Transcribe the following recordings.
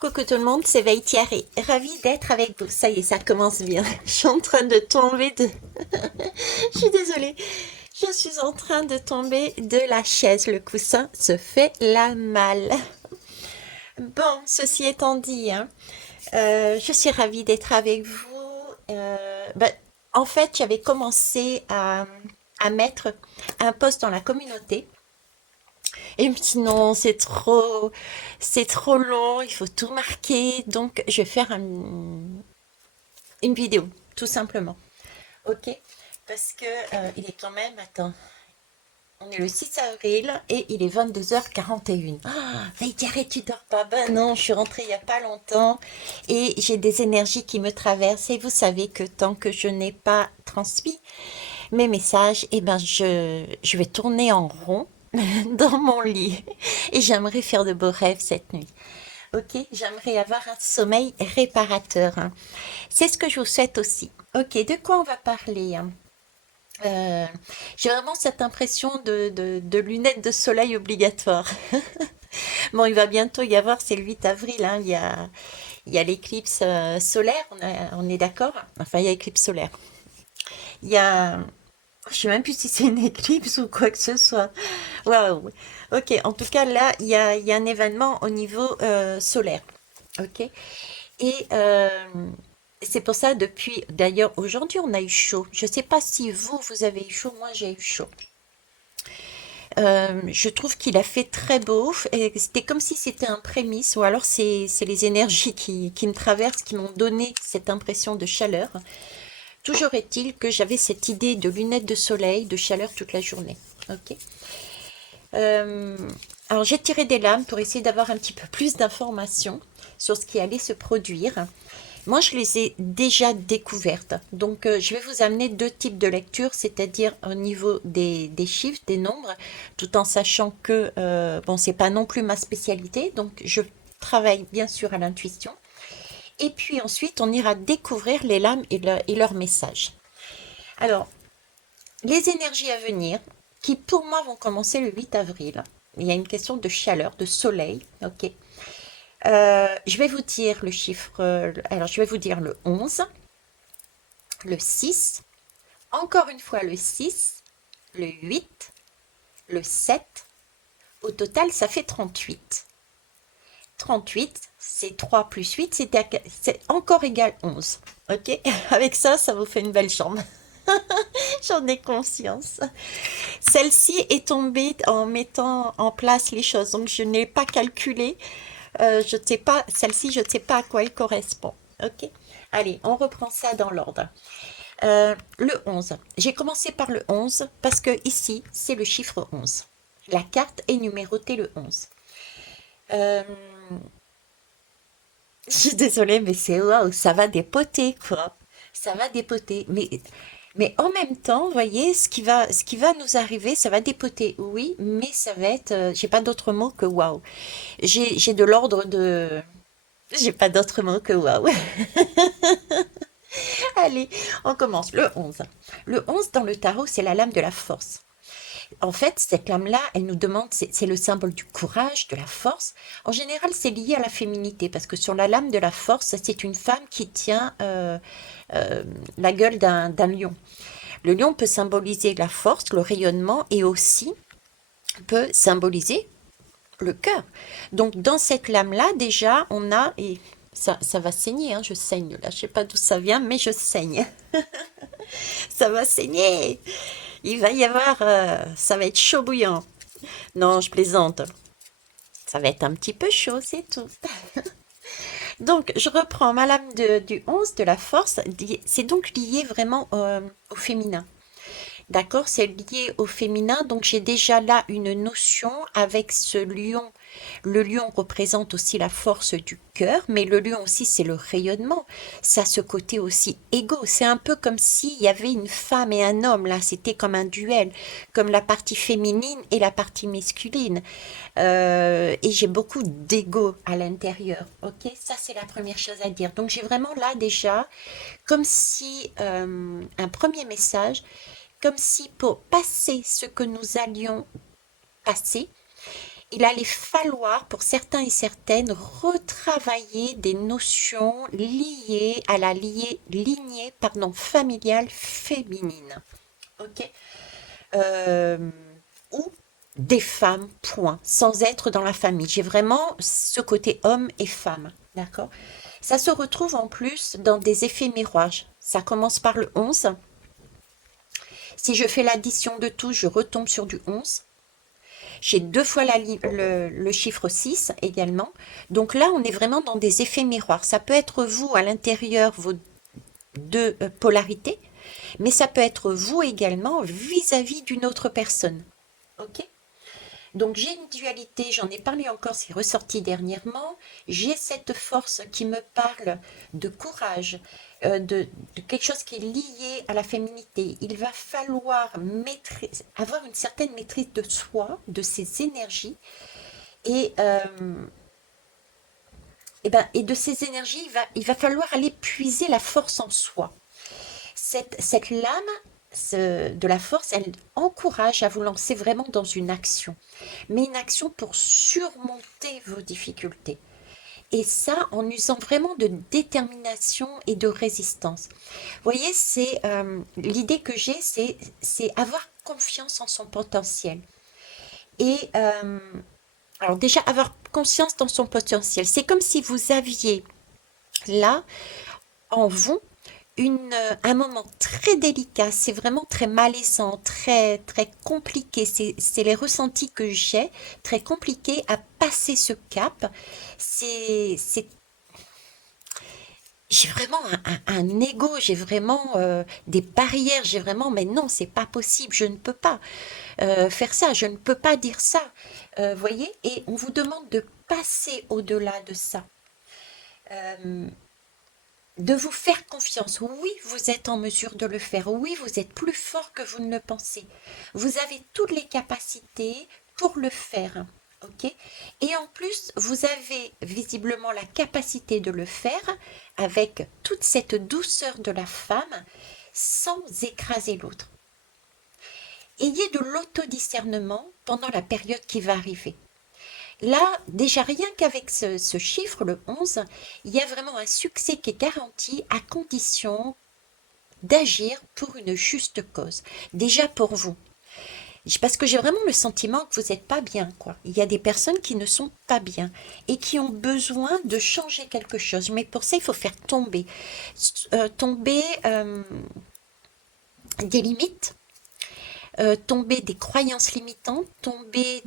Coucou tout le monde, c'est Thierry. Ravie d'être avec vous. Ça y est, ça commence bien. Je suis en train de tomber de... Je suis désolée. Je suis en train de tomber de la chaise. Le coussin se fait la malle. Bon, ceci étant dit, hein, je suis ravie d'être avec vous. Ben, en fait, j'avais commencé à mettre un post dans la communauté. Et je me dis non, c'est trop long, il faut tout marquer. Donc, je vais faire une vidéo, tout simplement. Ok? Parce que il est quand même, attends, on est le 6 avril et il est 22h41. Ah, veille, arrête, tu dors pas. Ben non, je suis rentrée il y a pas longtemps et j'ai des énergies qui me traversent. Et vous savez que tant que je n'ai pas transmis mes messages, eh ben je vais tourner en rond dans mon lit et j'aimerais faire de beaux rêves cette nuit. Ok, j'aimerais avoir un sommeil réparateur, hein. C'est ce que je vous souhaite aussi. Ok, de quoi on va parler, hein? Euh, j'ai vraiment cette impression de lunettes de soleil obligatoires. Bon, il va bientôt y avoir, c'est le 8 avril, hein, il y a l'éclipse solaire, on est d'accord? Enfin, il y a l'éclipse solaire. Il y a, je sais même plus si c'est une éclipse ou quoi que ce soit. Waouh. Ok, en tout cas, là, il y a un événement au niveau solaire. Ok. Et c'est pour ça, depuis, d'ailleurs, aujourd'hui, on a eu chaud. Je ne sais pas si vous avez eu chaud. Moi, j'ai eu chaud. Je trouve qu'il a fait très beau. Et c'était comme si c'était un prémisse, ou alors c'est les énergies qui me traversent, qui m'ont donné cette impression de chaleur. Toujours est-il que j'avais cette idée de lunettes de soleil, de chaleur toute la journée. Ok. Euh, alors j'ai tiré des lames pour essayer d'avoir un petit peu plus d'informations sur ce qui allait se produire. Moi, je les ai déjà découvertes. Donc, je vais vous amener deux types de lecture, c'est-à-dire au niveau des chiffres, des nombres, tout en sachant que, bon, c'est pas non plus ma spécialité. Donc, je travaille bien sûr à l'intuition. Et puis ensuite, on ira découvrir les lames et leurs messages. Alors, les énergies à venir, qui pour moi vont commencer le 8 avril. Il y a une question de chaleur, de soleil, ok. Je vais vous dire le chiffre, alors je vais vous dire le 11, le 6, encore une fois le 6, le 8, le 7. Au total, ça fait 38. 38, c'est 3 plus 8, c'est encore égal 11. Ok? Avec ça, ça vous fait une belle jambe. J'en ai conscience. Celle-ci est tombée en mettant en place les choses, donc je n'ai pas calculé. Je ne sais pas, celle-ci, je ne sais pas à quoi elle correspond. Ok? Allez, on reprend ça dans l'ordre. Le 11. J'ai commencé par le 11 parce que ici, c'est le chiffre 11. La carte est numérotée le 11. Euh, je suis désolée, mais c'est waouh, ça va dépoter, quoi. Ça va dépoter. Mais en même temps, vous voyez, ce qui va nous arriver, ça va dépoter, oui, mais ça va être, j'ai pas d'autre mot que waouh. J'ai de l'ordre de, j'ai pas d'autre mot que waouh. Allez, on commence. Le 11. Le 11 dans le tarot, c'est la lame de la force. En fait, cette lame-là, elle nous demande, c'est le symbole du courage, de la force. En général, c'est lié à la féminité, parce que sur la lame de la force, c'est une femme qui tient euh, la gueule d'un lion. Le lion peut symboliser la force, le rayonnement, et aussi peut symboliser le cœur. Donc, dans cette lame-là, déjà, on a, et ça va saigner, hein, je saigne là, je sais pas d'où ça vient, mais je saigne. Ça va saigner. Il va y avoir, ça va être chaud bouillant. Non, je plaisante. Ça va être un petit peu chaud, c'est tout. Donc, je reprends ma lame du 11 de la force. C'est donc lié vraiment au féminin. D'accord, c'est lié au féminin, donc j'ai déjà là une notion avec ce lion. Le lion représente aussi la force du cœur, mais le lion aussi c'est le rayonnement. Ça a ce côté aussi égo. C'est un peu comme s'il y avait une femme et un homme là, c'était comme un duel, comme la partie féminine et la partie masculine. Et j'ai beaucoup d'ego à l'intérieur. Ok, ça c'est la première chose à dire. Donc j'ai vraiment là déjà comme si un premier message comme si pour passer ce que nous allions passer, il allait falloir, pour certains et certaines, retravailler des notions liées à la lignée familiale féminine. Ok. Euh, ou des femmes, point, sans être dans la famille. J'ai vraiment ce côté homme et femme, d'accord? Ça se retrouve en plus dans des effets miroirs. Ça commence par le 11. Si je fais l'addition de tout, je retombe sur du 11. J'ai deux fois le chiffre 6 également. Donc là, on est vraiment dans des effets miroirs. Ça peut être vous à l'intérieur, vos deux polarités, mais ça peut être vous également vis-à-vis d'une autre personne. Ok. Donc j'ai une dualité, j'en ai parlé encore, c'est ressorti dernièrement. J'ai cette force qui me parle de courage, de quelque chose qui est lié à la féminité. Il va falloir avoir une certaine maîtrise de soi, de ses énergies, et, euh, et de ces énergies, il va falloir aller puiser la force en soi. Cette lame de la force, elle encourage à vous lancer vraiment dans une action, mais une action pour surmonter vos difficultés. Et ça, en usant vraiment de détermination et de résistance. Vous voyez, c'est l'idée que j'ai, c'est avoir confiance en son potentiel. Et alors déjà, avoir conscience dans son potentiel, c'est comme si vous aviez là, en vous, un moment très délicat, c'est vraiment très malaisant, très, très compliqué, c'est les ressentis que j'ai, très compliqué à passer ce cap. C'est j'ai vraiment un ego, j'ai vraiment des barrières, j'ai vraiment, mais non, c'est pas possible, je ne peux pas faire ça, je ne peux pas dire ça. Voyez, et on vous demande de passer au-delà de ça. Euh, de vous faire confiance. Oui, vous êtes en mesure de le faire. Oui, vous êtes plus fort que vous ne le pensez. Vous avez toutes les capacités pour le faire. Ok. Et en plus, vous avez visiblement la capacité de le faire avec toute cette douceur de la femme sans écraser l'autre. Ayez de l'autodiscernement pendant la période qui va arriver. Là, déjà rien qu'avec ce chiffre, le 11, il y a vraiment un succès qui est garanti à condition d'agir pour une juste cause. Déjà pour vous. Parce que j'ai vraiment le sentiment que vous n'êtes pas bien, quoi. Il y a des personnes qui ne sont pas bien et qui ont besoin de changer quelque chose. Mais pour ça, il faut faire tomber des limites, tomber des croyances limitantes, tomber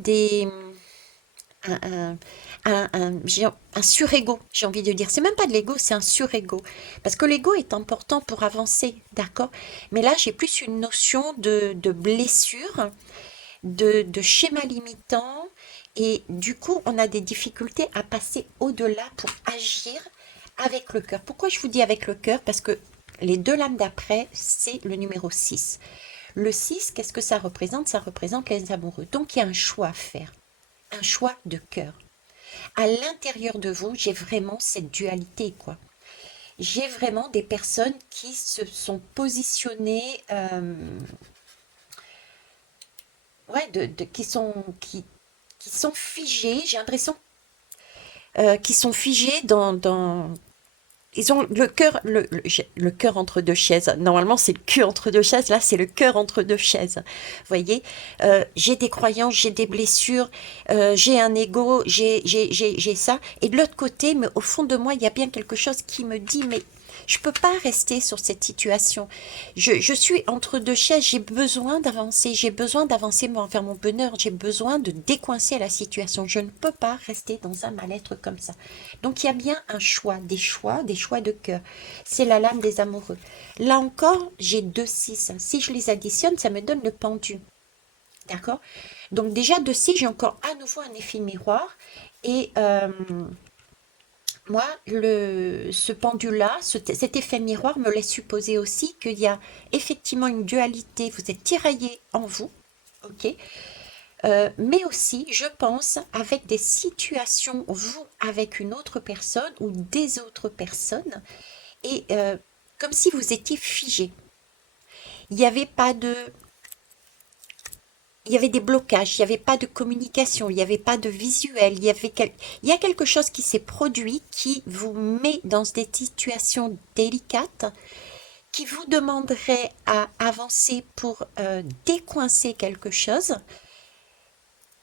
un, un surego, j'ai envie de dire. C'est même pas de l'ego, c'est un surego. Parce que l'ego est important pour avancer, d'accord? Mais là, j'ai plus une notion de blessure, de schéma limitant. Et du coup, on a des difficultés à passer au-delà pour agir avec le cœur. Pourquoi je vous dis avec le cœur? Parce que les deux lames d'après, c'est le numéro 6. Le 6, qu'est-ce que ça représente? Ça représente les amoureux. Donc, il y a un choix à faire, un choix de cœur. À l'intérieur de vous, j'ai vraiment cette dualité, quoi. J'ai vraiment des personnes qui se sont positionnées, ouais, qui sont figées. J'ai l'impression qu'ils sont figées ils ont le cœur, le cœur entre deux chaises. Normalement, c'est le cul entre deux chaises. Là, c'est le cœur entre deux chaises. Vous voyez, j'ai des croyances, j'ai des blessures, j'ai un ego, j'ai ça. Et de l'autre côté, mais au fond de moi, il y a bien quelque chose qui me dit, mais je peux pas rester sur cette situation. Je suis entre deux chaises. J'ai besoin d'avancer. J'ai besoin d'avancer vers mon bonheur. J'ai besoin de décoincer la situation. Je ne peux pas rester dans un mal-être comme ça. Donc il y a bien un choix, des choix de cœur. C'est la lame des amoureux. Là encore, j'ai deux 6. Si je les additionne, ça me donne le pendu. D'accord? Donc déjà de 6, j'ai encore à nouveau un effet miroir. Et moi, ce pendule-là, cet effet miroir me laisse supposer aussi qu'il y a effectivement une dualité. Vous êtes tiraillé en vous, ok? Mais aussi, je pense, avec des situations, vous avec une autre personne ou des autres personnes, et comme si vous étiez figé. Il n'y avait pas de il y avait des blocages, il n'y avait pas de communication, il n'y avait pas de visuel, il y a quelque chose qui s'est produit qui vous met dans des situations délicates, qui vous demanderait à avancer pour décoincer quelque chose,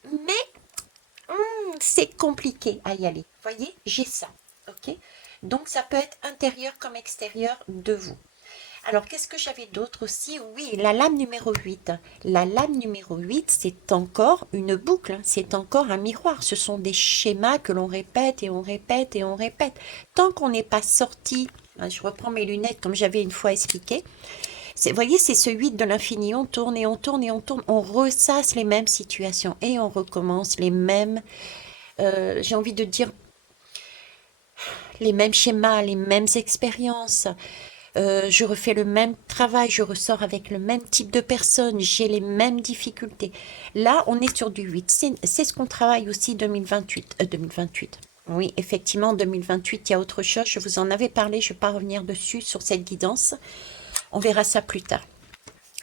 mais c'est compliqué à y aller. Voyez, j'ai ça, ok? Donc ça peut être intérieur comme extérieur de vous. Alors, qu'est-ce que j'avais d'autre aussi? Oui, la lame numéro 8. La lame numéro 8, c'est encore une boucle, hein. C'est encore un miroir. Ce sont des schémas que l'on répète et on répète et on répète. Tant qu'on n'est pas sorti, hein, je reprends mes lunettes comme j'avais une fois expliqué. Vous voyez, c'est ce 8 de l'infini. On tourne et on tourne et on tourne. On ressasse les mêmes situations et on recommence les mêmes, j'ai envie de dire, les mêmes schémas, les mêmes expériences. Je refais le même travail, je ressors avec le même type de personne, j'ai les mêmes difficultés. Là, on est sur du 8. C'est ce qu'on travaille aussi 2028. 2028. Oui, effectivement, 2028, il y a autre chose. Je vous en avais parlé, je ne vais pas revenir dessus, sur cette guidance. On verra ça plus tard.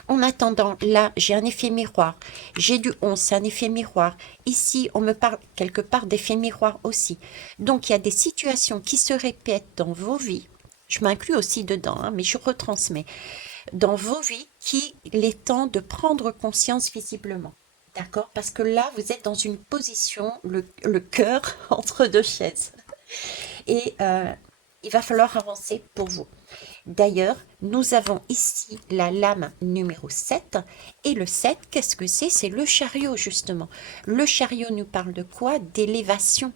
En attendant, là, j'ai un effet miroir. J'ai du 11, c'est un effet miroir. Ici, on me parle quelque part d'effet miroir aussi. Donc, il y a des situations qui se répètent dans vos vies. Je m'inclus aussi dedans, hein, mais je retransmets. Dans vos vies, qu'il est temps de prendre conscience visiblement. D'accord? Parce que là, vous êtes dans une position, le cœur entre deux chaises. Et il va falloir avancer pour vous. D'ailleurs, nous avons ici la lame numéro 7. Et le 7, qu'est-ce que c'est? C'est le chariot, justement. Le chariot nous parle de quoi? D'élévation.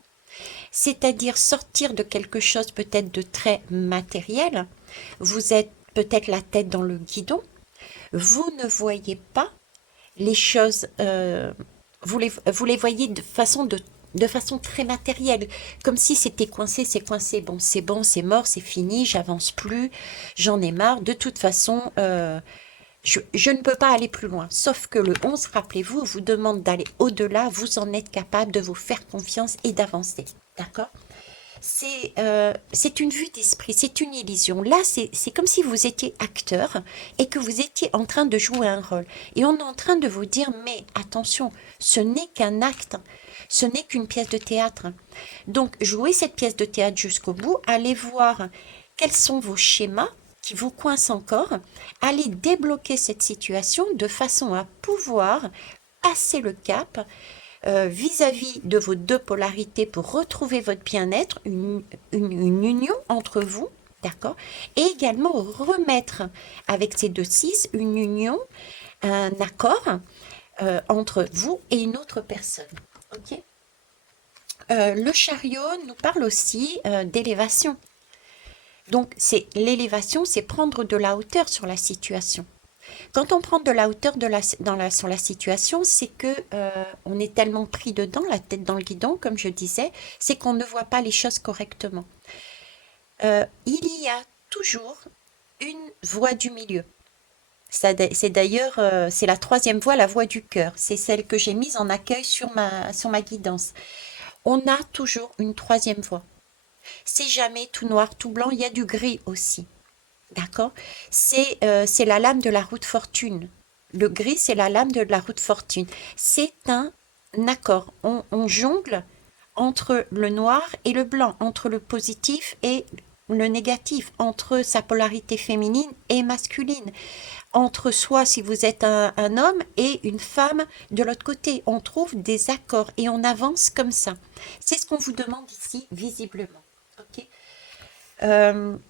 C'est-à-dire sortir de quelque chose peut-être de très matériel. Vous êtes peut-être la tête dans le guidon. Vous ne voyez pas les choses, vous les voyez de façon très matérielle, comme si c'était coincé, c'est coincé, bon, c'est mort, c'est fini, j'avance plus, j'en ai marre, de toute façon, je ne peux pas aller plus loin. Sauf que le 11, rappelez-vous, vous demande d'aller au-delà, vous en êtes capable de vous faire confiance et d'avancer, d'accord? C'est une vue d'esprit, c'est une illusion. Là, c'est comme si vous étiez acteur et que vous étiez en train de jouer un rôle. Et on est en train de vous dire, mais attention, ce n'est qu'un acte, ce n'est qu'une pièce de théâtre. Donc, jouez cette pièce de théâtre jusqu'au bout, allez voir quels sont vos schémas qui vous coincent encore, allez débloquer cette situation de façon à pouvoir passer le cap vis-à-vis de vos deux polarités pour retrouver votre bien-être, une union entre vous, d'accord? Et également remettre avec ces deux six une union, un accord entre vous et une autre personne, ok? Le chariot nous parle aussi d'élévation. Donc, c'est l'élévation, c'est prendre de la hauteur sur la situation. Quand on prend de la hauteur sur la situation, c'est que on est tellement pris dedans, la tête dans le guidon, comme je disais, c'est qu'on ne voit pas les choses correctement. Il y a toujours une voie du milieu. C'est d'ailleurs, c'est la troisième voie, la voie du cœur. C'est celle que j'ai mise en accueil sur ma guidance. On a toujours une troisième voie. C'est jamais tout noir, tout blanc, il y a du gris aussi. D'accord? C'est la lame de la roue de fortune. Le gris, c'est la lame de la roue de fortune. C'est un accord. On jongle entre le noir et le blanc, entre le positif et le négatif, entre sa polarité féminine et masculine, entre soi si vous êtes un homme et une femme de l'autre côté. On trouve des accords et on avance comme ça. C'est ce qu'on vous demande ici visiblement. Ok?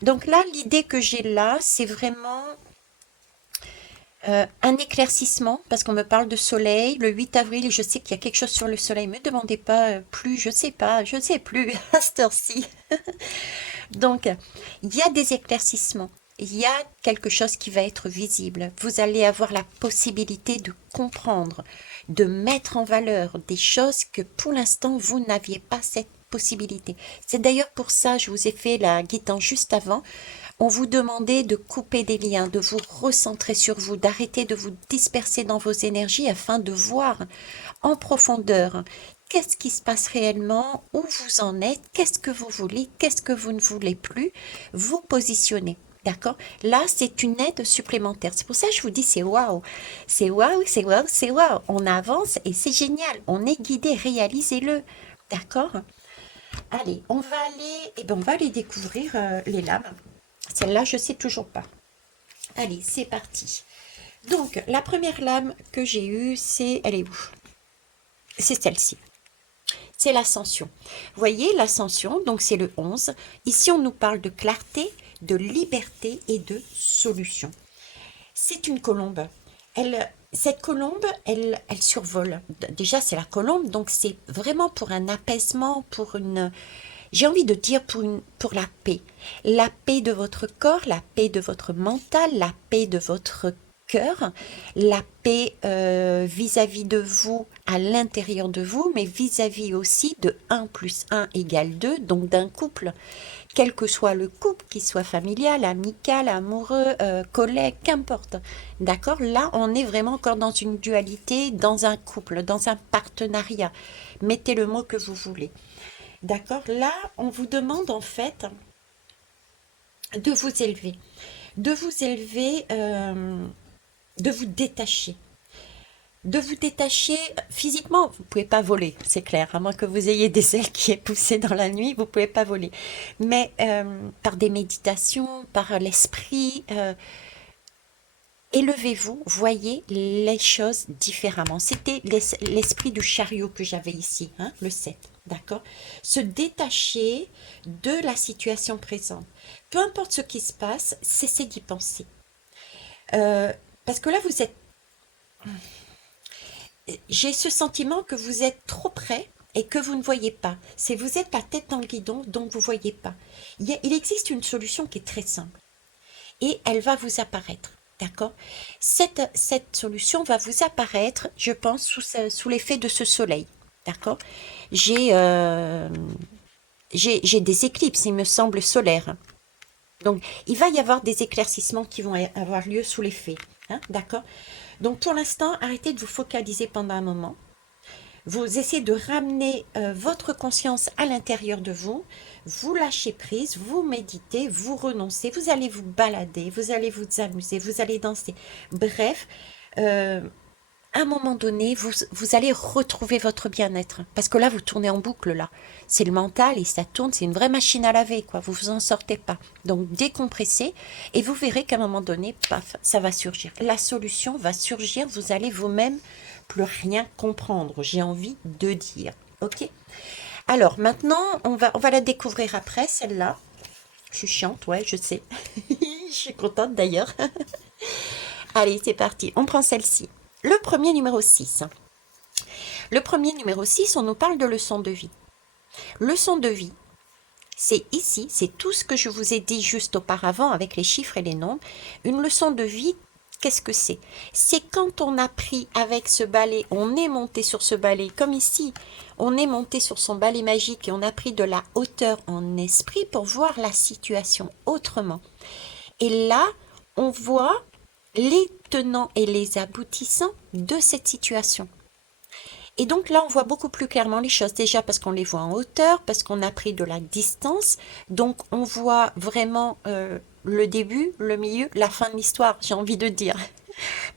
Donc là, l'idée que j'ai là, c'est vraiment un éclaircissement, parce qu'on me parle de soleil. Le 8 avril, je sais qu'il y a quelque chose sur le soleil. Ne me demandez pas plus, je sais pas, je ne sais plus à cette heure-ci. Donc, il y a des éclaircissements. Il y a quelque chose qui va être visible. Vous allez avoir la possibilité de comprendre, de mettre en valeur des choses que pour l'instant, vous n'aviez pas cette possibilité. C'est d'ailleurs pour ça, je vous ai fait la guidance juste avant. On vous demandait de couper des liens, de vous recentrer sur vous, d'arrêter de vous disperser dans vos énergies afin de voir en profondeur qu'est-ce qui se passe réellement, où vous en êtes, qu'est-ce que vous voulez, qu'est-ce que vous ne voulez plus, vous positionner. D'accord? Là, c'est une aide supplémentaire. C'est pour ça que je vous dis, c'est waouh. C'est waouh, c'est waouh, c'est waouh. On avance et c'est génial. On est guidé, réalisez-le. D'accord? Allez, on va aller, on va aller découvrir les lames. Celle-là, je sais toujours pas. Allez, c'est parti. Donc, la première lame que j'ai eue, elle est où? C'est celle-ci. C'est l'ascension. Vous voyez, l'ascension, donc c'est le 11. Ici, on nous parle de clarté, de liberté et de solution. C'est une colombe. Cette colombe, elle survole. Déjà, c'est la colombe, donc c'est vraiment pour un apaisement, pour une, j'ai envie de dire pour la paix. La paix de votre corps, la paix de votre mental, la paix de votre cœur, la paix vis-à-vis de vous, à l'intérieur de vous, mais vis-à-vis aussi de 1 plus 1 égale 2, donc d'un couple. Quel que soit le couple, qu'il soit familial, amical, amoureux, collègue, qu'importe. D'accord? Là, on est vraiment encore dans une dualité, dans un couple, dans un partenariat. Mettez le mot que vous voulez. D'accord? Là, on vous demande en fait de vous élever. De vous élever, de vous détacher. De vous détacher physiquement, vous ne pouvez pas voler, c'est clair, à moins que vous ayez des ailes qui aient poussé dans la nuit, vous ne pouvez pas voler. Mais par des méditations, par l'esprit, élevez-vous, voyez les choses différemment. C'était l'esprit du chariot que j'avais ici, hein, le 7, d'accord? Se détacher de la situation présente. Peu importe ce qui se passe, cessez d'y penser. Parce que là, j'ai ce sentiment que vous êtes trop près et que vous ne voyez pas. C'est vous êtes la tête dans le guidon, donc vous ne voyez pas. Il existe une solution qui est très simple et elle va vous apparaître. D'accord? Cette solution va vous apparaître, je pense, sous l'effet de ce soleil. D'accord? J'ai des éclipses, il me semble, solaires. Donc, il va y avoir des éclaircissements qui vont avoir lieu sous l'effet. Hein, d'accord? Donc, pour l'instant, arrêtez de vous focaliser pendant un moment. Vous essayez de ramener votre conscience à l'intérieur de vous. Vous lâchez prise, vous méditez, vous renoncez. Vous allez vous balader, vous allez vous amuser, vous allez danser. Bref, à un moment donné, vous allez retrouver votre bien-être. Parce que là, vous tournez en boucle, là. C'est le mental et ça tourne, c'est une vraie machine à laver, quoi. Vous vous en sortez pas. Donc, décompressez et vous verrez qu'à un moment donné, paf, ça va surgir. La solution va surgir, vous allez vous-même plus rien comprendre, j'ai envie de dire. Ok? Alors, maintenant, on va la découvrir après, celle-là. Je suis chiante, ouais, je sais. Je suis contente d'ailleurs. Allez, c'est parti. On prend celle-ci. Le premier numéro 6. Le premier numéro 6, on nous parle de leçon de vie. Leçon de vie, c'est ici, c'est tout ce que je vous ai dit juste auparavant avec les chiffres et les nombres. Une leçon de vie, qu'est-ce que c'est? C'est quand on a pris avec ce balai, on est monté sur ce balai, comme ici, on est monté sur son balai magique et on a pris de la hauteur en esprit pour voir la situation autrement. Et là, on voit les tenants et les aboutissants de cette situation. Et donc là, on voit beaucoup plus clairement les choses, déjà parce qu'on les voit en hauteur, parce qu'on a pris de la distance, donc on voit vraiment le début, le milieu, la fin de l'histoire, j'ai envie de dire.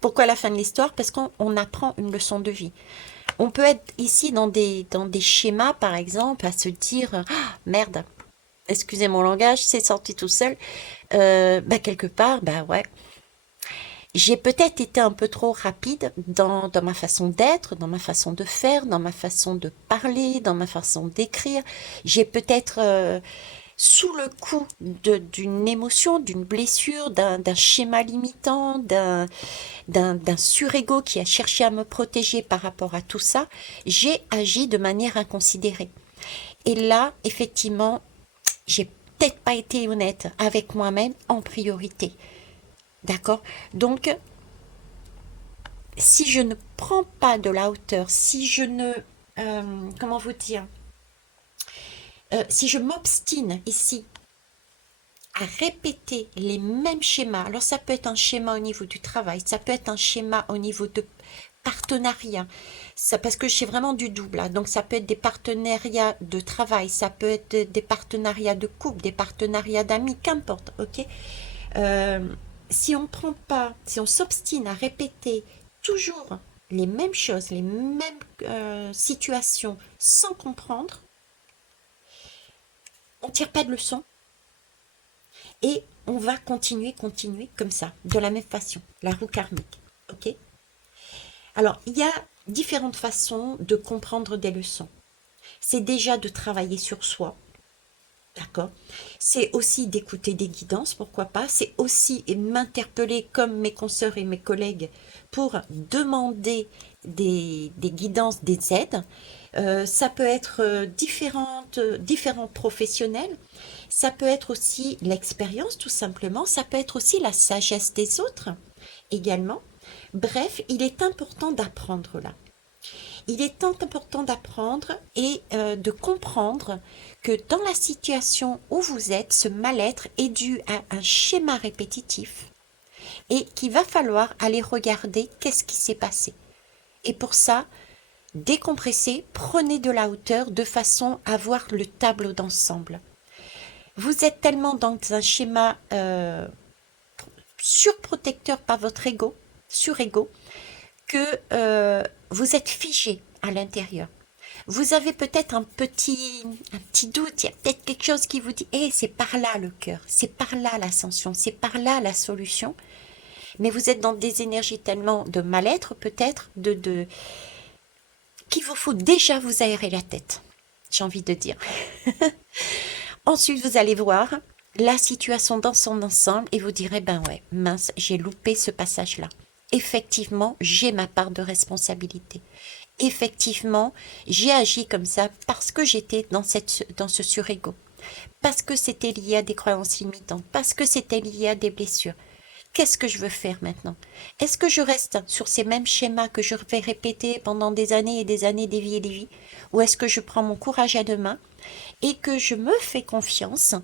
Pourquoi la fin de l'histoire? Parce qu'on apprend une leçon de vie. On peut être ici dans des schémas, par exemple, à se dire ah, merde, excusez mon langage, c'est sorti tout seul. Quelque part, ouais, j'ai peut-être été un peu trop rapide dans ma façon d'être, dans ma façon de faire, dans ma façon de parler, dans ma façon d'écrire. J'ai peut-être, sous le coup d'une émotion, d'une blessure, d'un schéma limitant, d'un surego qui a cherché à me protéger par rapport à tout ça, j'ai agi de manière inconsidérée. Et là, effectivement, j'ai peut-être pas été honnête avec moi-même en priorité. D'accord? Donc, si je ne prends pas de la hauteur, si je ne... comment vous dire? Si je m'obstine ici à répéter les mêmes schémas, alors ça peut être un schéma au niveau du travail, ça peut être un schéma au niveau de partenariat, ça, parce que j'ai vraiment du double, hein. Donc ça peut être des partenariats de travail, ça peut être des partenariats de couple, des partenariats d'amis, qu'importe, ok? Euh, si on prend pas, si on s'obstine à répéter toujours les mêmes choses, les mêmes situations sans comprendre, on tire pas de leçon et on va continuer comme ça, de la même façon, la roue karmique. Ok? Alors, il y a différentes façons de comprendre des leçons. C'est déjà de travailler sur soi, d'accord? C'est aussi d'écouter des guidances, pourquoi pas? C'est aussi m'interpeller comme mes consoeurs et mes collègues pour demander des guidances, des aides. Ça peut être différents professionnels. Ça peut être aussi l'expérience, tout simplement. Ça peut être aussi la sagesse des autres également. Bref, il est important d'apprendre là. Il est tant important d'apprendre et de comprendre que dans la situation où vous êtes, ce mal-être est dû à un schéma répétitif et qu'il va falloir aller regarder qu'est-ce qui s'est passé. Et pour ça, décompressez, prenez de la hauteur de façon à voir le tableau d'ensemble. Vous êtes tellement dans un schéma surprotecteur par votre ego, sur-ego, que vous êtes figé à l'intérieur. Vous avez peut-être un petit doute, il y a peut-être quelque chose qui vous dit, eh, c'est par là le cœur, c'est par là l'ascension, c'est par là la solution. Mais vous êtes dans des énergies tellement de mal-être, peut-être, qu'il vous faut déjà vous aérer la tête, j'ai envie de dire. Ensuite, vous allez voir la situation dans son ensemble et vous direz, ben ouais, mince, j'ai loupé ce passage-là. Effectivement, j'ai ma part de responsabilité. Effectivement, j'ai agi comme ça parce que j'étais dans ce surego, parce que c'était lié à des croyances limitantes, parce que c'était lié à des blessures. Qu'est-ce que je veux faire maintenant? Est-ce que je reste sur ces mêmes schémas que je vais répéter pendant des années et des années, des vies et des vies? Ou est-ce que je prends mon courage à deux mains et que je me fais confiance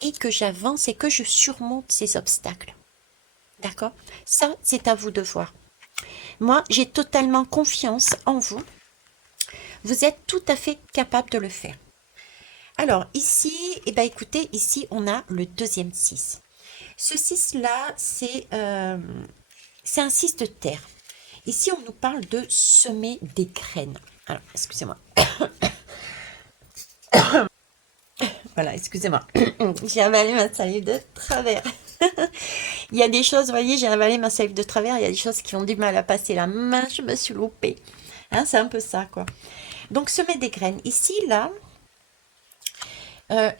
et que j'avance et que je surmonte ces obstacles? D'accord? Ça, c'est à vous de voir. Moi, j'ai totalement confiance en vous. Vous êtes tout à fait capable de le faire. Alors, ici, eh ben, écoutez, ici, on a le deuxième 6. Ce 6-là, c'est un 6 de terre. Ici, on nous parle de semer des graines. Alors, excusez-moi. Voilà, excusez-moi. J'ai avalé ma salive de travers. Il y a des choses, vous voyez, j'ai avalé ma salive de travers, il y a des choses qui ont du mal à passer la main, je me suis loupée. Hein, c'est un peu ça, quoi. Donc, semer des graines. Ici, là,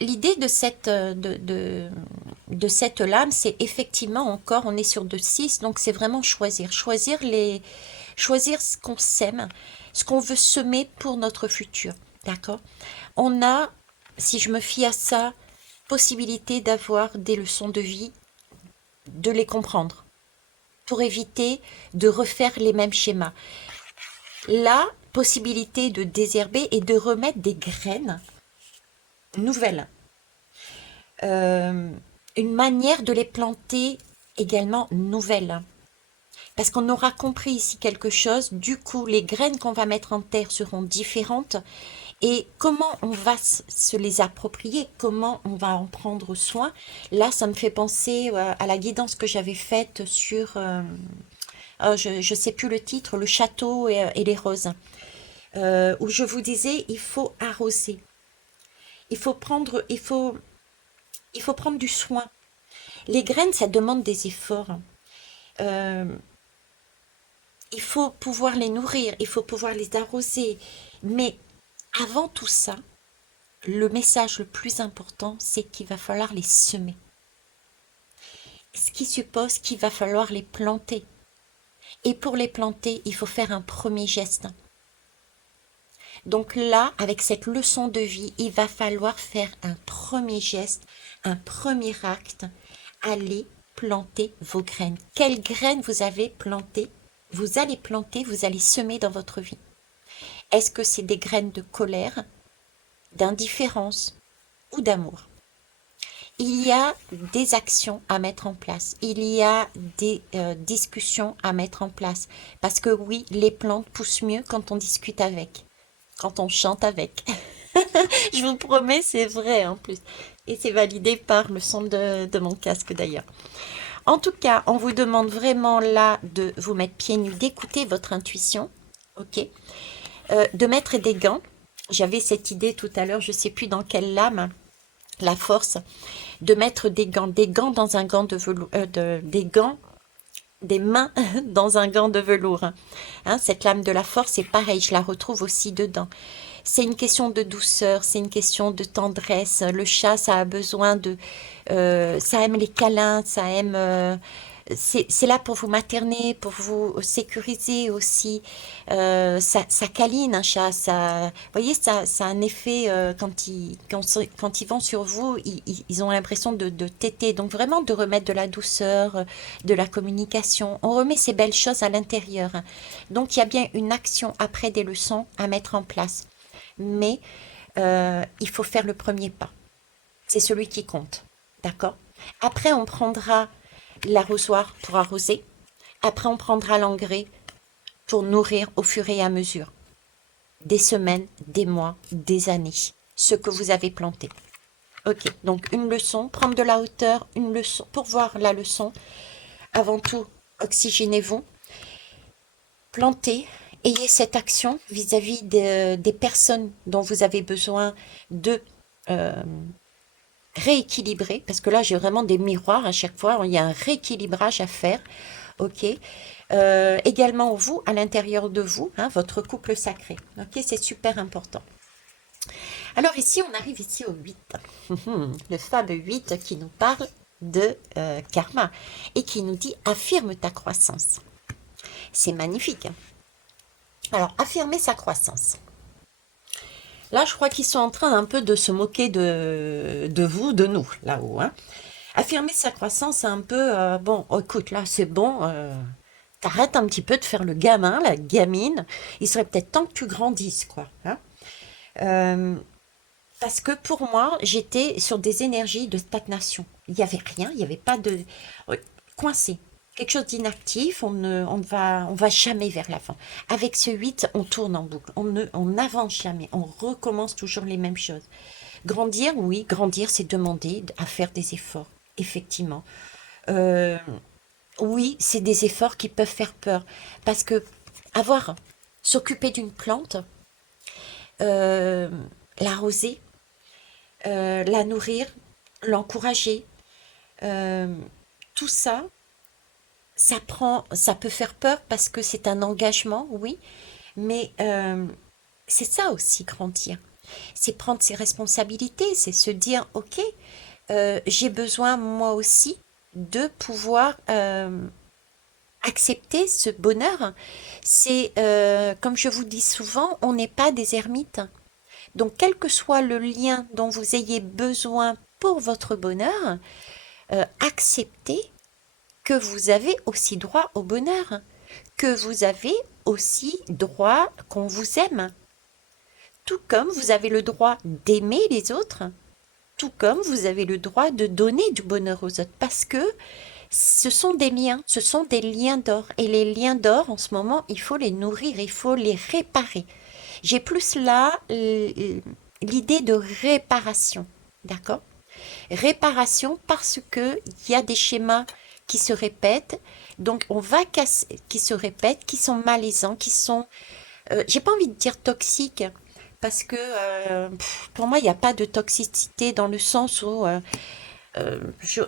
l'idée de cette lame, c'est effectivement encore, on est sur 2-6, donc c'est vraiment choisir. Choisir ce qu'on sème, ce qu'on veut semer pour notre futur. D'accord? On a, si je me fie à ça, possibilité d'avoir des leçons de vie, de les comprendre, pour éviter de refaire les mêmes schémas. La possibilité de désherber et de remettre des graines nouvelles. Une manière de les planter également nouvelle. Parce qu'on aura compris ici quelque chose, du coup les graines qu'on va mettre en terre seront différentes et comment on va se les approprier, comment on va en prendre soin. Là, ça me fait penser à la guidance que j'avais faite sur, je ne sais plus le titre, le château et les roses, où je vous disais, il faut arroser, il faut prendre, il faut prendre du soin. Les graines, ça demande des efforts. Euh, il faut pouvoir les nourrir, il faut pouvoir les arroser. Mais avant tout ça, le message le plus important, c'est qu'il va falloir les semer. Ce qui suppose qu'il va falloir les planter. Et pour les planter, il faut faire un premier geste. Donc là, avec cette leçon de vie, il va falloir faire un premier geste, un premier acte. Allez planter vos graines. Quelles graines vous avez plantées? Vous allez planter, vous allez semer dans votre vie. Est-ce que c'est des graines de colère, d'indifférence ou d'amour? Il y a des actions à mettre en place. Il y a des discussions à mettre en place. Parce que oui, les plantes poussent mieux quand on discute avec, quand on chante avec. Je vous promets, c'est vrai en plus. Et c'est validé par le son de mon casque d'ailleurs. En tout cas, on vous demande vraiment là de vous mettre pieds nus, d'écouter votre intuition, ok? De mettre des gants. J'avais cette idée tout à l'heure, je ne sais plus dans quelle lame, la force, de mettre des gants dans un gant de velours, des gants, des mains dans un gant de velours. Hein, cette lame de la force, c'est pareil, je la retrouve aussi dedans. C'est une question de douceur, c'est une question de tendresse. Le chat, ça a besoin de... ça aime les câlins, ça aime... c'est là pour vous materner, pour vous sécuriser aussi. Ça câline un chat. Ça, vous voyez, ça a un effet quand ils vont sur vous, ils ont l'impression de téter. Donc vraiment de remettre de la douceur, de la communication. On remet ces belles choses à l'intérieur. Donc il y a bien une action après des leçons à mettre en place. Mais il faut faire le premier pas. C'est celui qui compte. D'accord? Après, on prendra l'arrosoir pour arroser. Après, on prendra l'engrais pour nourrir au fur et à mesure. Des semaines, des mois, des années. Ce que vous avez planté. Ok, donc une leçon, prendre de la hauteur, une leçon, pour voir la leçon. Avant tout, oxygénez-vous, plantez, ayez cette action vis-à-vis des personnes dont vous avez besoin de euh, rééquilibrer, parce que là j'ai vraiment des miroirs à chaque fois, il y a un rééquilibrage à faire, ok. Également vous, à l'intérieur de vous, hein, votre couple sacré, ok, c'est super important. Alors ici, on arrive ici au 8, le fameux 8 qui nous parle de karma et qui nous dit affirme ta croissance. C'est magnifique. Hein. Alors, affirmer sa croissance. Là, je crois qu'ils sont en train un peu de se moquer de vous, de nous, là-haut. Hein. Affirmer sa croissance, c'est un peu, bon, écoute, là, c'est bon, t'arrêtes un petit peu de faire le gamin, la gamine. Il serait peut-être temps que tu grandisses, quoi. Hein. Euh, parce que pour moi, j'étais sur des énergies de stagnation. Il n'y avait rien, il n'y avait pas de... coincé. Quelque chose d'inactif, on ne va jamais vers l'avant. Avec ce 8, on tourne en boucle, on n'avance jamais, on recommence toujours les mêmes choses. Grandir, oui, grandir, c'est demander à faire des efforts, effectivement. Euh, oui, c'est des efforts qui peuvent faire peur, parce que s'occuper d'une plante, euh, l'arroser, la nourrir, l'encourager, euh, tout ça, ça peut faire peur parce que c'est un engagement, oui, mais c'est ça aussi grandir. C'est prendre ses responsabilités, c'est se dire, ok, j'ai besoin moi aussi de pouvoir accepter ce bonheur. C'est, comme je vous dis souvent, on n'est pas des ermites. Donc, quel que soit le lien dont vous ayez besoin pour votre bonheur, acceptez que vous avez aussi droit au bonheur, que vous avez aussi droit qu'on vous aime, tout comme vous avez le droit d'aimer les autres, tout comme vous avez le droit de donner du bonheur aux autres, parce que ce sont des liens d'or, et les liens d'or, en ce moment, il faut les nourrir, il faut les réparer. J'ai plus là l'idée de réparation, d'accord? Réparation parce que il y a des schémas qui se répètent, donc on va casser, qui se répètent, qui sont malaisants, qui sont, j'ai pas envie de dire toxiques, parce que pour moi il n'y a pas de toxicité dans le sens où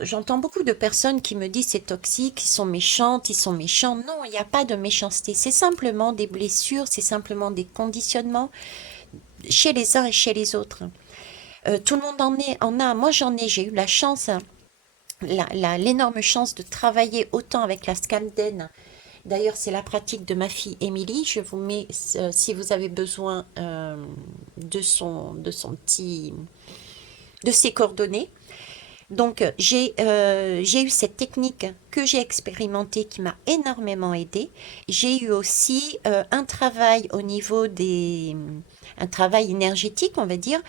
j'entends beaucoup de personnes qui me disent c'est toxique, ils sont méchantes, ils sont méchants. Non, il n'y a pas de méchanceté, c'est simplement des blessures, c'est simplement des conditionnements chez les uns et chez les autres. Tout le monde en a. Moi, j'ai eu la chance, hein, l'énorme chance de travailler autant avec la Scalden. D'ailleurs, c'est la pratique de ma fille Émilie. Je vous mets, si vous avez besoin de ses coordonnées. Donc, j'ai eu cette technique que j'ai expérimentée qui m'a énormément aidée. J'ai eu aussi un travail au niveau un travail énergétique, on va dire,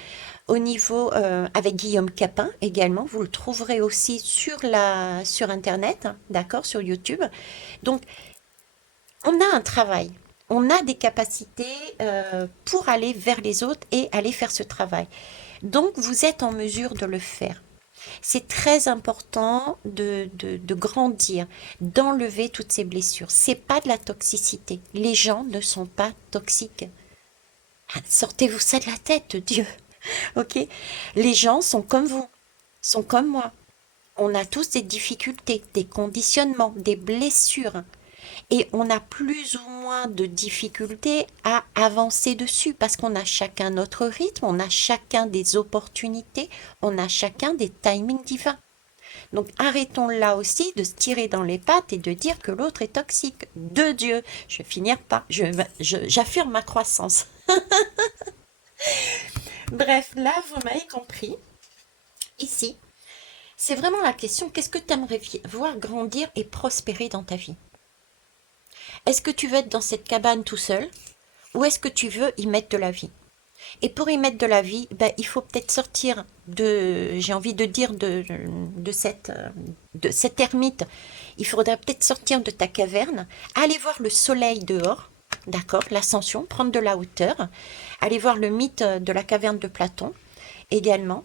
au niveau avec Guillaume Capin également. Vous le trouverez aussi sur Internet, hein, d'accord, sur YouTube. Donc, on a un travail. on a des capacités pour aller vers les autres et aller faire ce travail. Donc, vous êtes en mesure de le faire. C'est très important de grandir, d'enlever toutes ces blessures. C'est pas de la toxicité. Les gens ne sont pas toxiques. Sortez-vous ça de la tête, Dieu. Ok? Les gens sont comme vous, sont comme moi. On a tous des difficultés, des conditionnements, des blessures. Et on a plus ou moins de difficultés à avancer dessus parce qu'on a chacun notre rythme, on a chacun des opportunités, on a chacun des timings divins. Donc arrêtons là aussi de se tirer dans les pattes et de dire que l'autre est toxique. De Dieu, je vais finir par... J'affirme ma croissance. Bref, là, vous m'avez compris. Ici, c'est vraiment la question, qu'est-ce que tu aimerais voir grandir et prospérer dans ta vie? Est-ce que tu veux être dans cette cabane tout seul ou est-ce que tu veux y mettre de la vie? Et pour y mettre de la vie, ben, il faut peut-être sortir j'ai envie de dire, de cette ermite. Il faudrait peut-être sortir de ta caverne, aller voir le soleil dehors, d'accord, l'ascension, prendre de la hauteur, aller voir le mythe de la caverne de Platon également,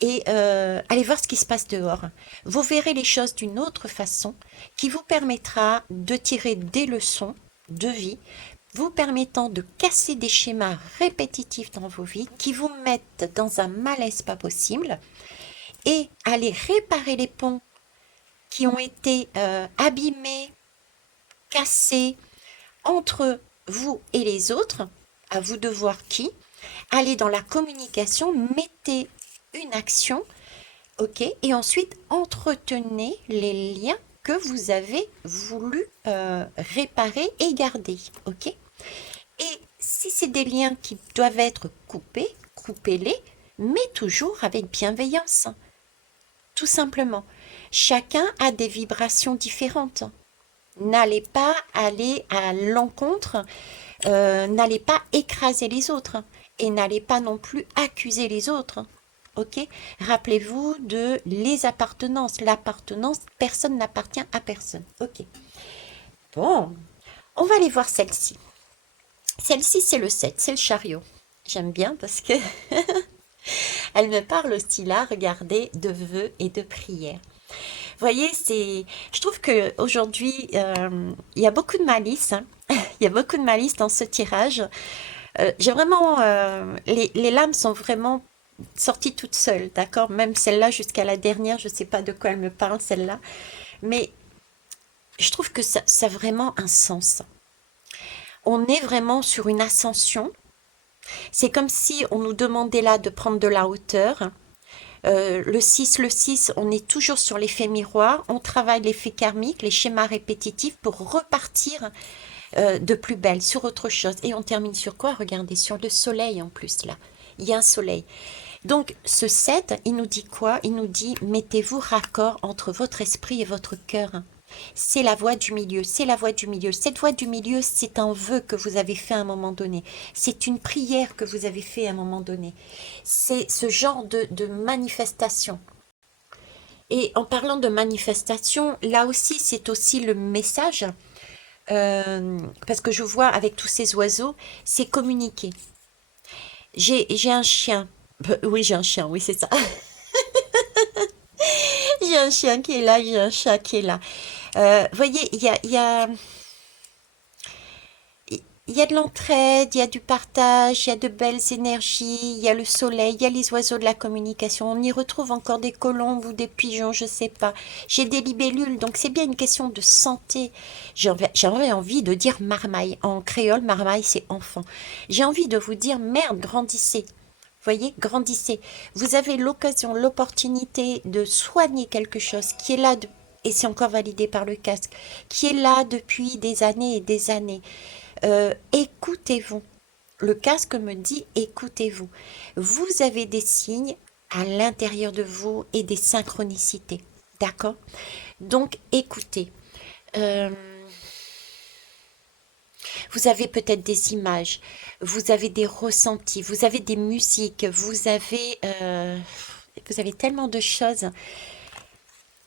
et allez voir ce qui se passe dehors. Vous verrez les choses d'une autre façon qui vous permettra de tirer des leçons de vie, vous permettant de casser des schémas répétitifs dans vos vies qui vous mettent dans un malaise pas possible et aller réparer les ponts qui ont été abîmés, cassés entre vous et les autres, à vous de voir qui, allez dans la communication, mettez une action, ok, et ensuite entretenez les liens que vous avez voulu réparer et garder, ok. Et si c'est des liens qui doivent être coupés, coupez-les, mais toujours avec bienveillance, tout simplement. Chacun a des vibrations différentes. N'allez pas aller à l'encontre, n'allez pas écraser les autres et n'allez pas non plus accuser les autres. Ok? Rappelez-vous de les appartenances. L'appartenance, personne n'appartient à personne. Ok. Bon, on va aller voir celle-ci. Celle-ci, c'est le 7, c'est le chariot. J'aime bien parce que elle me parle aussi là, regardez, de vœux et de prières. Vous voyez, je trouve qu'aujourd'hui, il y a beaucoup de malice. Hein. Il y a beaucoup de malice dans ce tirage. J'ai vraiment... les lames sont vraiment sorties toutes seules, d'accord? Même celle-là jusqu'à la dernière, je ne sais pas de quoi elle me parle, celle-là. Mais je trouve que ça a vraiment un sens. On est vraiment sur une ascension. C'est comme si on nous demandait là de prendre de la hauteur. Le 6, on est toujours sur l'effet miroir. On travaille l'effet karmique, les schémas répétitifs pour repartir de plus belle, sur autre chose. Et on termine sur quoi? Regardez, sur le soleil en plus là. Il y a un soleil. Donc ce 7, il nous dit quoi? Il nous dit, mettez-vous raccord entre votre esprit et votre cœur. C'est la voie du milieu, c'est la voie du milieu. Cette voie du milieu, c'est un vœu que vous avez fait à un moment donné. C'est une prière que vous avez fait à un moment donné. C'est ce genre de manifestation. Et en parlant de manifestation, là aussi, c'est aussi le message, parce que je vois avec tous ces oiseaux, c'est communiquer. J'ai un chien. Oui, j'ai un chien, oui, c'est ça. J'ai un chien qui est là, j'ai un chat qui est là. Voyez, il y a de l'entraide, il y a du partage, il y a de belles énergies, il y a le soleil, il y a les oiseaux de la communication. On y retrouve encore des colombes ou des pigeons, je sais pas. J'ai des libellules, donc c'est bien une question de santé. J'aurais envie de dire marmaille. En créole, marmaille, c'est enfant. J'ai envie de vous dire, merde, grandissez. Voyez, grandissez. Vous avez l'occasion, l'opportunité de soigner quelque chose qui est là, et c'est encore validé par le casque, qui est là depuis des années et des années. Écoutez-vous. Le casque me dit écoutez-vous. Vous avez des signes à l'intérieur de vous et des synchronicités. D'accord? Donc, écoutez. Vous avez peut-être des images, vous avez des ressentis, vous avez des musiques, vous avez tellement de choses.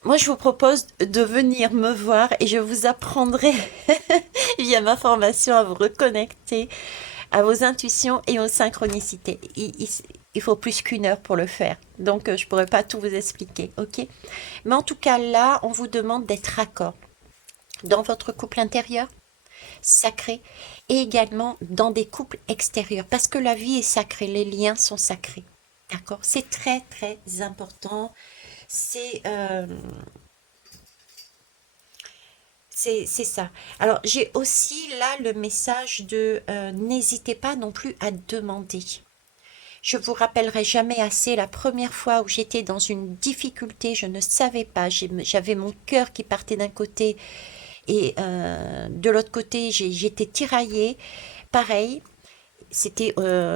Moi, je vous propose de venir me voir et je vous apprendrai, via ma formation à vous reconnecter à vos intuitions et aux synchronicités. Il faut plus qu'1 heure pour le faire. Donc, je ne pourrais pas tout vous expliquer, ok? Mais en tout cas, là, on vous demande d'être raccord dans votre couple intérieur, sacré, et également dans des couples extérieurs. Parce que la vie est sacrée, les liens sont sacrés. D'accord? C'est très, très important. C'est c'est ça. Alors, j'ai aussi là le message de n'hésitez pas non plus à demander. Je vous rappellerai jamais assez la première fois où j'étais dans une difficulté, je ne savais pas, j'avais mon cœur qui partait d'un côté et de l'autre côté, j'étais tiraillée. Pareil, c'était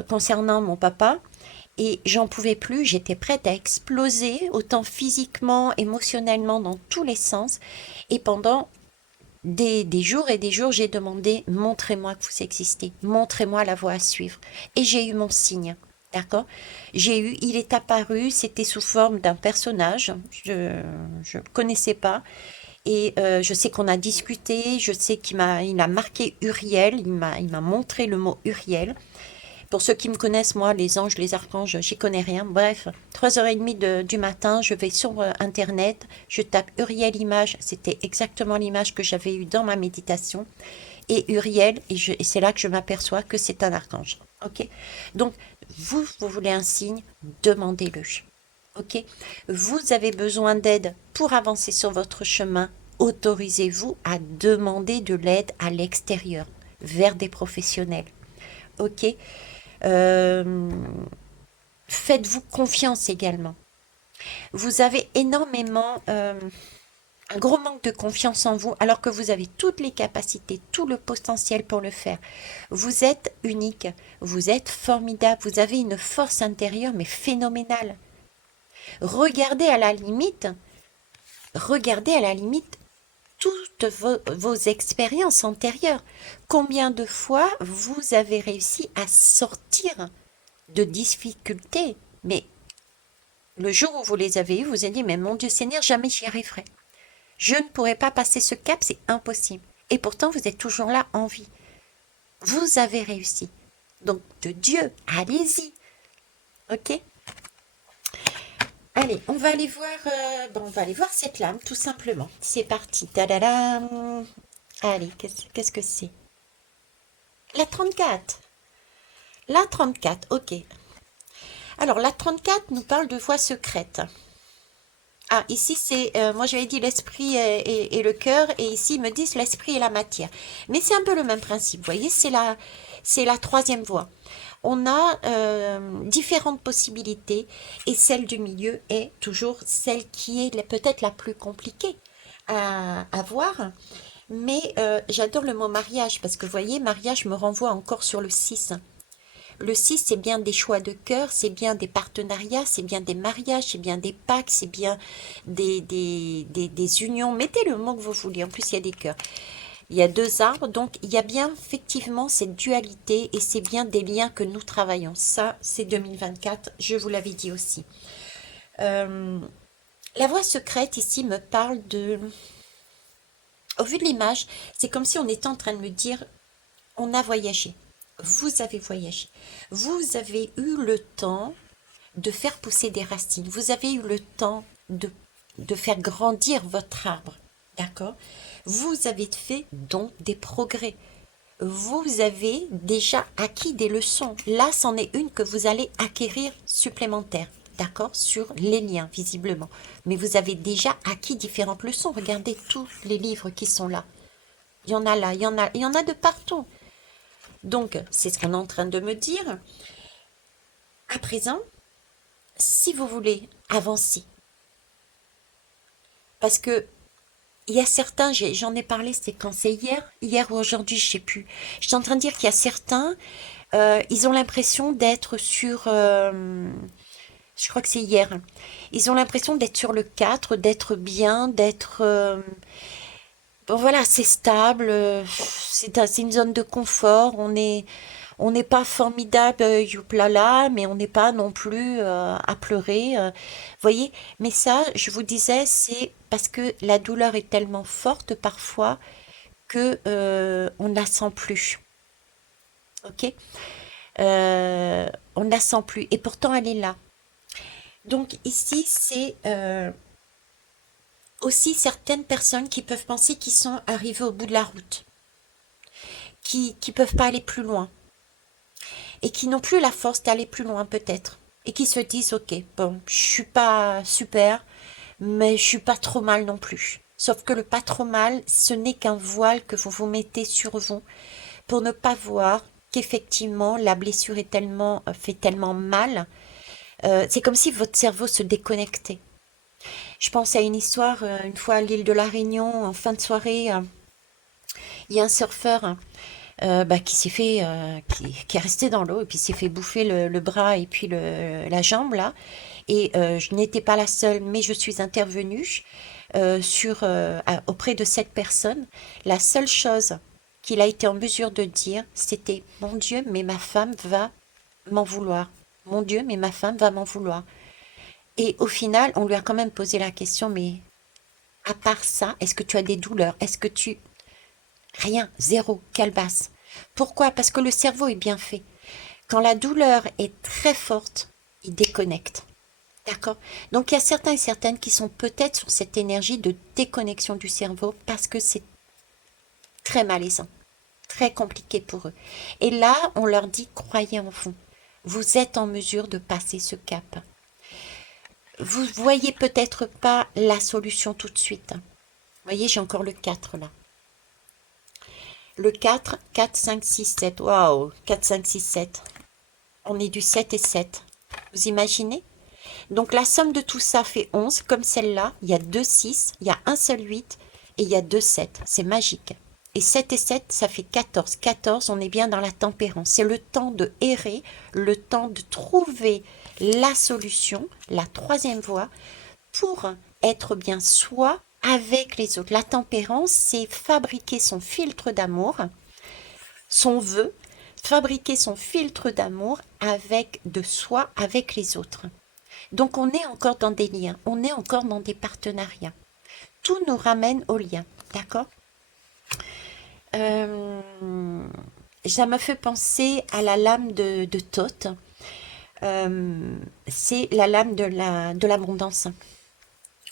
concernant mon papa et j'en pouvais plus, j'étais prête à exploser, autant physiquement, émotionnellement, dans tous les sens. Et pendant des jours et des jours, j'ai demandé, montrez-moi que vous existez, montrez-moi la voie à suivre. Et j'ai eu mon signe, d'accord? Il est apparu, c'était sous forme d'un personnage, je ne connaissais pas. Et je sais qu'on a discuté, je sais il a marqué Uriel, il m'a montré le mot Uriel. Pour ceux qui me connaissent, moi, les anges, les archanges, j'y connais rien. Bref, 3h30 du matin, je vais sur Internet, je tape Uriel image, c'était exactement l'image que j'avais eue dans ma méditation. Et Uriel, et c'est là que je m'aperçois que c'est un archange. Ok? Donc, vous voulez un signe, demandez-le. Ok? Vous avez besoin d'aide pour avancer sur votre chemin, autorisez-vous à demander de l'aide à l'extérieur, vers des professionnels. Ok? Euh, Faites-vous confiance également. Vous avez énormément un gros manque de confiance en vous alors que vous avez toutes les capacités, tout le potentiel pour le faire. Vous êtes unique, vous êtes formidable, vous avez une force intérieure mais phénoménale. Regardez à la limite, regardez à la limite toutes vos expériences antérieures. Combien de fois vous avez réussi à sortir de difficultés, mais le jour où vous les avez eues, vous avez dit, mais mon Dieu Seigneur, jamais j'y arriverai. Je ne pourrai pas passer ce cap, c'est impossible. Et pourtant, vous êtes toujours là en vie. Vous avez réussi. Donc, de Dieu, allez-y. Ok? Allez, on va aller voir, on va aller voir cette lame, tout simplement. C'est parti. Tadadam. Allez, qu'est-ce que c'est? La 34. La 34, ok. Alors, la 34 nous parle de voix secrète. Ah, ici, c'est, moi j'avais dit l'esprit et le cœur, et ici, ils me disent l'esprit et la matière. Mais c'est un peu le même principe, vous voyez, c'est la troisième voie. On a différentes possibilités, et celle du milieu est toujours celle qui est peut-être la plus compliquée à voir. Mais j'adore le mot mariage, parce que vous voyez, mariage me renvoie encore sur le 6. Le 6, c'est bien des choix de cœur, c'est bien des partenariats, c'est bien des mariages, c'est bien des pactes, c'est bien des unions. Mettez le mot que vous voulez, en plus il y a des cœurs. Il y a 2 arbres, donc il y a bien effectivement cette dualité et c'est bien des liens que nous travaillons. Ça, c'est 2024, je vous l'avais dit aussi. La voix secrète ici me parle de... Au vu de l'image, c'est comme si on était en train de me dire, on a voyagé. Vous avez voyagé. Vous avez eu le temps de faire pousser des racines. Vous avez eu le temps de faire grandir votre arbre. D'accord? Vous avez fait donc des progrès. Vous avez déjà acquis des leçons. Là, c'en est une que vous allez acquérir supplémentaire. D'accord? Sur les liens, visiblement. Mais vous avez déjà acquis différentes leçons. Regardez tous les livres qui sont là. Il y en a là, il y en a de partout. Donc, c'est ce qu'on est en train de me dire. À présent, si vous voulez avancer, parce que il y a certains, j'en ai parlé, c'était quand c'est hier ou aujourd'hui, je ne sais plus. J'étais en train de dire qu'il y a certains, ils ont l'impression d'être sur, je crois que c'est hier, ils ont l'impression d'être sur le 4, d'être bien, d'être... bon voilà, c'est stable, c'est une zone de confort, on n'est pas formidable, youplala, mais on n'est pas non plus à pleurer. Voyez, mais ça, je vous disais, c'est parce que la douleur est tellement forte parfois que on ne la sent plus. Ok. On ne la sent plus. Et pourtant, elle est là. Donc ici, c'est aussi certaines personnes qui peuvent penser qu'ils sont arrivés au bout de la route, qui peuvent pas aller plus loin et qui n'ont plus la force d'aller plus loin peut-être et qui se disent ok, bon, je suis pas super, mais je suis pas trop mal non plus. Sauf que le pas trop mal, ce n'est qu'un voile que vous vous mettez sur vous pour ne pas voir qu'effectivement la blessure est tellement fait tellement mal. C'est comme si votre cerveau se déconnectait. Je pense à une histoire, une fois à l'île de la Réunion, en fin de soirée, il y a un surfeur qui s'est fait, qui est resté dans l'eau et puis s'est fait bouffer le bras et puis la jambe là. Et je n'étais pas la seule, mais je suis intervenue auprès de cette personne. La seule chose qu'il a été en mesure de dire, c'était mon Dieu, mais ma femme va m'en vouloir. Mon Dieu, mais ma femme va m'en vouloir. Et au final, on lui a quand même posé la question, mais à part ça, est-ce que tu as des douleurs? Est-ce que tu... Rien, zéro, calebasse. Pourquoi? Parce que le cerveau est bien fait. Quand la douleur est très forte, il déconnecte. D'accord? Donc il y a certains et certaines qui sont peut-être sur cette énergie de déconnexion du cerveau parce que c'est très malaisant, très compliqué pour eux. Et là, on leur dit, croyez en vous. Vous êtes en mesure de passer ce cap. Vous voyez peut-être pas la solution tout de suite. Vous voyez, j'ai encore le 4 là. Le 4, 4, 5, 6, 7. Waouh, 4, 5, 6, 7. On est du 7 et 7. Vous imaginez? Donc la somme de tout ça fait 11, comme celle-là. Il y a 2 6, il y a un seul 8 et il y a 2 7. C'est magique. Et 7 et 7, ça fait 14. 14, on est bien dans la tempérance. C'est le temps de errer, le temps de trouver la solution, la troisième voie, pour être bien soi avec les autres. La tempérance, c'est fabriquer son filtre d'amour, son vœu, fabriquer son filtre d'amour avec de soi, avec les autres. Donc on est encore dans des liens, on est encore dans des partenariats. Tout nous ramène au lien, d'accord? Euh, Ça me fait penser à la lame de Thoth. C'est la lame de l'abondance.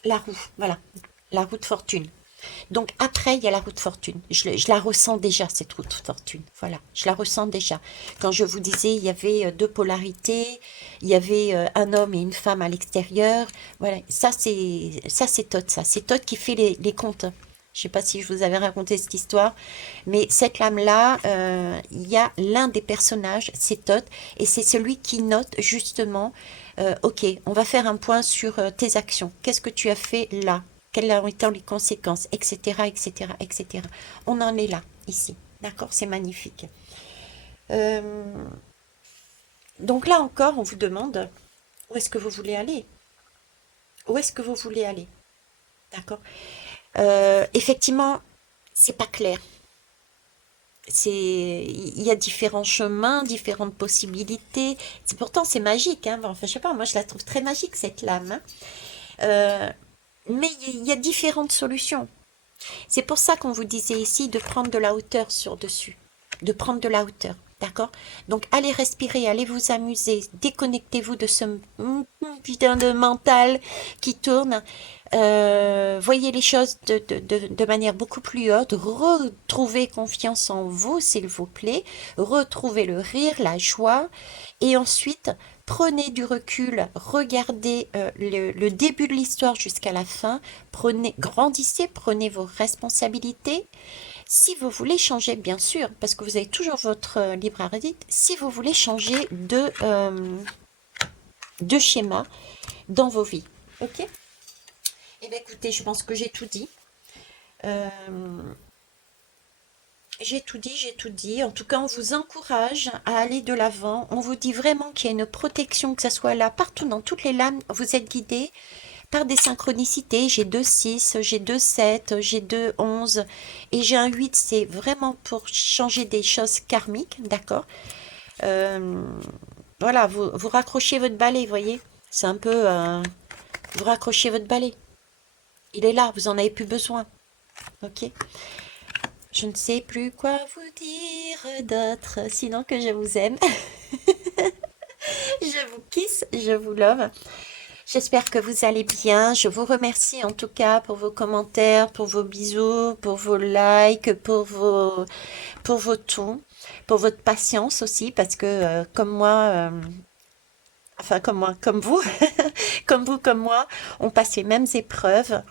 La roue, voilà. La roue de fortune. Donc après, il y a la roue de fortune. Je la ressens déjà, cette roue de fortune. Voilà, je la ressens déjà. Quand je vous disais, il y avait deux polarités, il y avait un homme et une femme à l'extérieur. Voilà, ça c'est Thoth, ça. C'est Thoth qui fait les comptes. Je ne sais pas si je vous avais raconté cette histoire, mais cette lame-là, il y a l'un des personnages, c'est Thoth, et c'est celui qui note justement, ok, on va faire un point sur tes actions. Qu'est-ce que tu as fait là? Quelles ont été les conséquences, etc., etc., etc. On en est là, ici. D'accord? C'est magnifique. Euh, donc là encore, on vous demande où est-ce que vous voulez aller? Où est-ce que vous voulez aller? D'accord? Effectivement, c'est pas clair. Il y a différents chemins, différentes possibilités. Pourtant, c'est magique, hein. Enfin, je sais pas, moi, je la trouve très magique, cette lame, hein. Euh, mais il y a différentes solutions. C'est pour ça qu'on vous disait ici de prendre de la hauteur sur dessus, de prendre de la hauteur, d'accord? Donc allez respirer, allez vous amuser, déconnectez-vous de ce putain de mental qui tourne. Voyez les choses de manière beaucoup plus haute, retrouvez confiance en vous, s'il vous plaît, retrouvez le rire, la joie, et ensuite prenez du recul, regardez le début de l'histoire jusqu'à la fin, grandissez, prenez vos responsabilités. Si vous voulez changer, bien sûr, parce que vous avez toujours votre libre arbitre, si vous voulez changer de schéma dans vos vies. Ok? Eh bien, écoutez, je pense que j'ai tout dit. Euh, j'ai tout dit, j'ai tout dit. En tout cas, on vous encourage à aller de l'avant. On vous dit vraiment qu'il y a une protection, que ce soit là, partout, dans toutes les lames. Vous êtes guidés par des synchronicités. J'ai 2 6, j'ai 2 7, j'ai 2 11 et j'ai un 8. C'est vraiment pour changer des choses karmiques, d'accord? Euh, voilà, vous raccrochez votre balai, vous voyez? C'est un peu... vous raccrochez votre balai. Il est là, vous en avez plus besoin. Ok? Je ne sais plus quoi vous dire d'autre, sinon que je vous aime. Je vous kiss, je vous love. J'espère que vous allez bien. Je vous remercie en tout cas pour vos commentaires, pour vos bisous, pour vos likes, pour vos tout, pour votre patience aussi, parce que comme moi, enfin comme moi, comme vous, comme vous, comme moi, on passe les mêmes épreuves.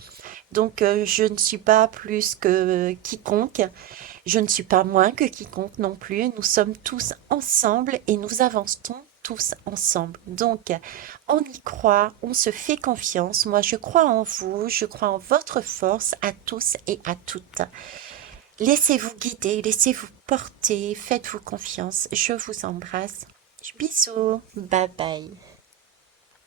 Donc je ne suis pas plus que quiconque. Je ne suis pas moins que quiconque non plus. Nous sommes tous ensemble et nous avançons tous ensemble. Donc, on y croit, on se fait confiance. Moi, je crois en vous, je crois en votre force à tous et à toutes. Laissez-vous guider, laissez-vous porter, faites-vous confiance. Je vous embrasse. Bisous. Bye bye.